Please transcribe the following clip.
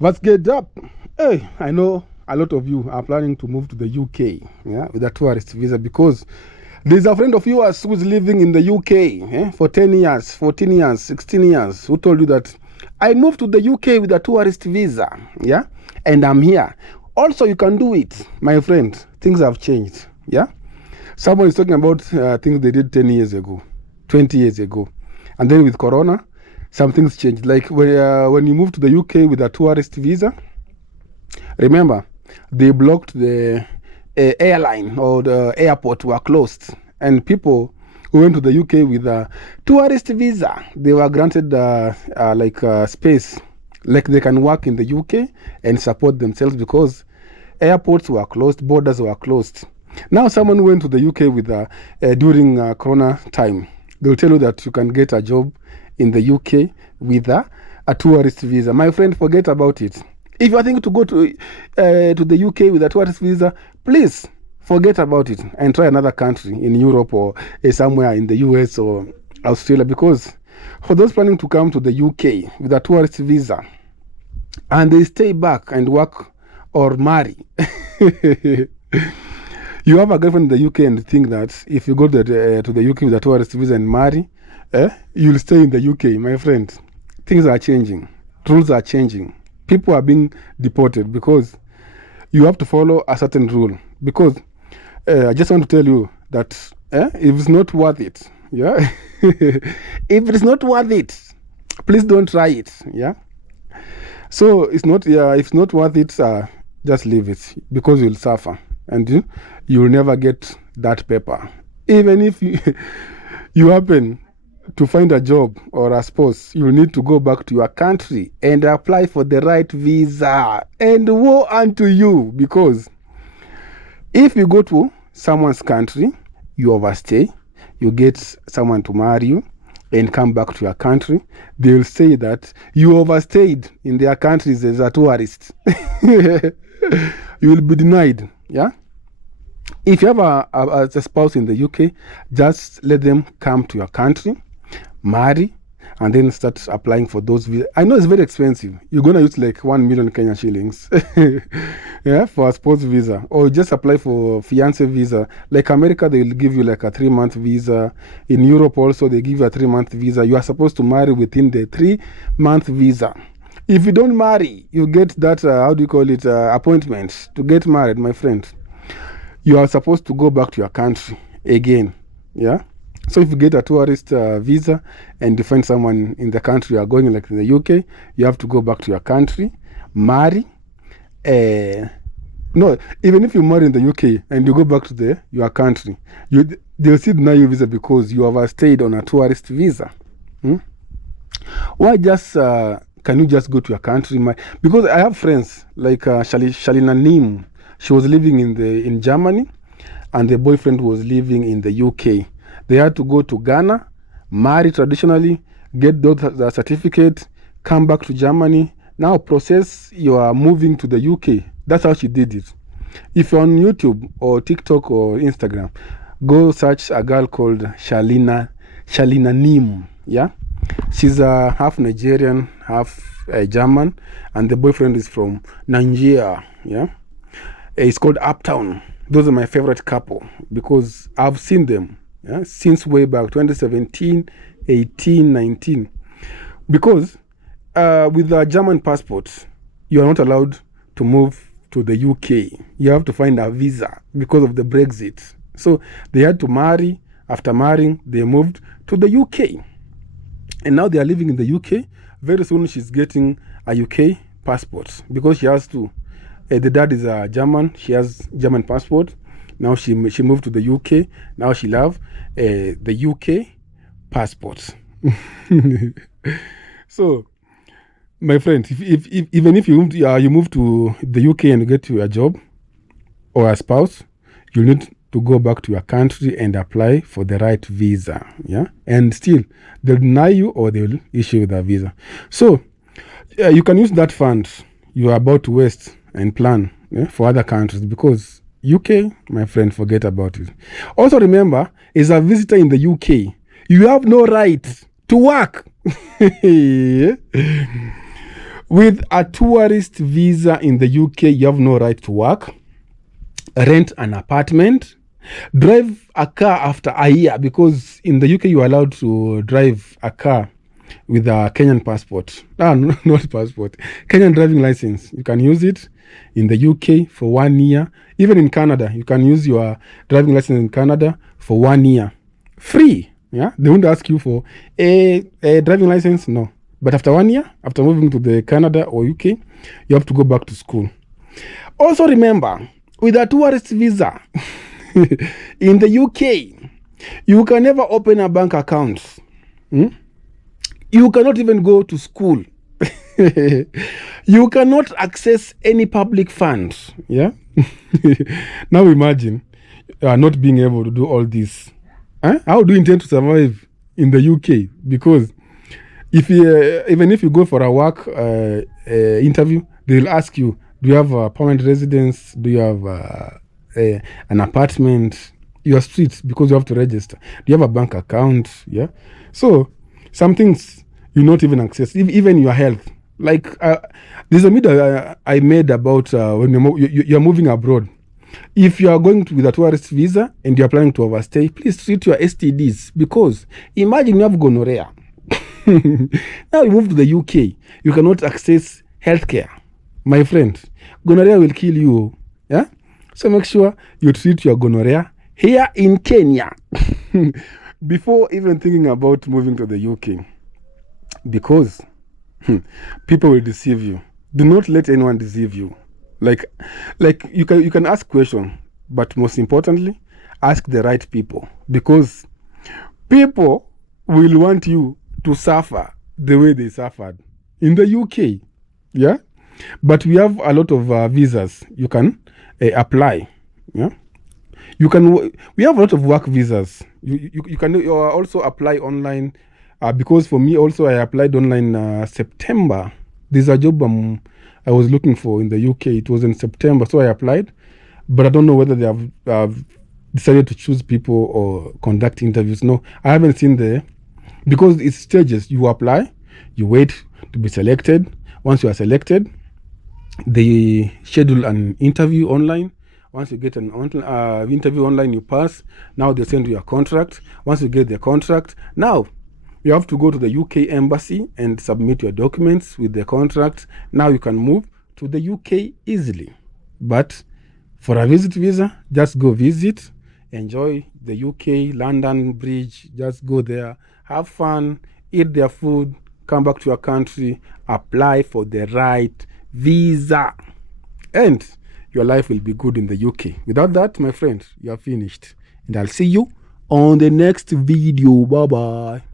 Let's get up. Hey, I know a lot of you are planning to move to the UK, yeah, with a tourist visa because there's a friend of yours who's living in the UK for 10 years, 14 years, 16 years, who told you that I moved to the UK with a tourist visa, yeah, and I'm here. Also, you can do it, my friend. Things have changed, yeah. Someone is talking about things they did 10 years ago, 20 years ago. And then with Corona, some things changed. Like when you move to the UK with a tourist visa, remember, they blocked the airline or the airport were closed. And people who went to the UK with a tourist visa, they were granted space. Like they can work in the UK and support themselves because airports were closed, borders were closed. Now someone went to the UK with during Corona time. They'll tell you that you can get a job in the UK with a tourist visa. My friend, forget about it. If you are thinking to go to the UK with a tourist visa, please forget about it and try another country in Europe or somewhere in the US or Australia, because for those planning to come to the UK with a tourist visa and they stay back and work or marry, you have a girlfriend in the UK and think that if you go to the UK with a tourist visa and marry, you'll stay in the UK. My friend, things are changing. Rules are changing. People are being deported because you have to follow a certain rule. Because I just want to tell you that if it's not worth it, yeah, if it's not worth it, please don't try it, yeah. So it's not, if it's not worth it, just leave it because you'll suffer and you'll never get that paper. Even if you happen to find a job or a spouse, you need to go back to your country and apply for the right visa. And woe unto you, because if you go to someone's country, you overstay, you get someone to marry you and come back to your country, they'll say that you overstayed in their countries as a tourist. You will be denied, yeah? If you have a spouse in the UK, just let them come to your country, marry, and then start applying for those visas. I know it's very expensive. You're going to use like 1 million Kenya shillings yeah, for a spouse visa. Or just apply for fiancé visa. Like America, they will give you like a 3-month visa. In Europe also, they give you a 3-month visa. You are supposed to marry within the 3-month visa. If you don't marry, you get that, appointment to get married, my friend. You are supposed to go back to your country again, yeah? So if you get a tourist visa and you find someone in the country you are going, like in the UK, you have to go back to your country, marry. No, even if you marry in the UK and you go back to your country, they'll still deny you visa because you have stayed on a tourist visa. Why just can you just go to your country? Because I have friends like Shalina Nim. She was living in Germany, and the boyfriend was living in the UK. They had to go to Ghana, marry traditionally, get the certificate, come back to Germany, now process your moving to the UK. That's how she did it. If you're on YouTube or TikTok or Instagram, go search a girl called Shalina Nim. Yeah, she's half Nigerian, half German, and the boyfriend is from Nigeria. Yeah. It's called Uptown. Those are my favorite couple because I've seen them since way back 2017, 18, 19. Because with a German passport, you are not allowed to move to the UK. You have to find a visa because of the Brexit. So they had to marry. After marrying, they moved to the UK. And now they are living in the UK. Very soon she's getting a UK passport because she has to. The dad is a German. She has German passport. Now she moved to the UK. Now she have the UK passport. So, my friend, if even if you move to the UK and get you a job or a spouse, you need to go back to your country and apply for the right visa. Yeah, and still they'll deny you or they'll issue you the visa. So, you can use that fund you are about to waste and plan for other countries, because UK, my friend, forget about it. Also remember, as a visitor in the UK, you have no right to work. With a tourist visa in the UK, you have no right to work, rent an apartment, drive a car after a year, because in the UK you are allowed to drive a car with a Kenyan passport. No, not passport. Kenyan driving license. You can use it in the UK for 1 year. Even in Canada, you can use your driving license in Canada for 1 year. Free. Yeah, they won't ask you for a driving license. No. But after 1 year, after moving to the Canada or UK, you have to go back to school. Also remember, with a tourist visa in the UK, you can never open a bank account. You cannot even go to school. You cannot access any public funds. Yeah. Now imagine not being able to do all this. How do you intend to survive in the UK? Because if even if you go for a work interview, they'll ask you, do you have a permanent residence? Do you have an apartment? Your streets, because you have to register. Do you have a bank account? Yeah. So some things you not even access, even your health. Like there's a video I made about when you're moving abroad. If you are going with a tourist visa and you're planning to overstay, please treat your STDs, because imagine you have gonorrhea. Now you move to the UK, you cannot access healthcare. My friend, gonorrhea will kill you. Yeah? So make sure you treat your gonorrhea here in Kenya before even thinking about moving to the UK. Because people will deceive you. Do not let anyone deceive you. Like you can ask questions, but most importantly, ask the right people, because people will want you to suffer the way they suffered in the UK. Yeah, but we have a lot of visas you can apply. Yeah, we have a lot of work visas. You can also apply online. Because for me also, I applied online September. There's a job I was looking for in the UK. It was in September, so I applied. But I don't know whether they have decided to choose people or conduct interviews. No, I haven't seen because it's stages. You apply, you wait to be selected. Once you are selected, they schedule an interview online. Once you get an interview online, you pass. Now they send you a contract. Once you get the contract, now you have to go to the UK embassy and submit your documents with the contract. Now you can move to the UK easily. But for a visit visa, just go visit, enjoy the UK, London Bridge, just go there, have fun, eat their food, come back to your country, apply for the right visa. And your life will be good in the UK. Without that, my friend, you are finished. And I'll see you on the next video. Bye-bye.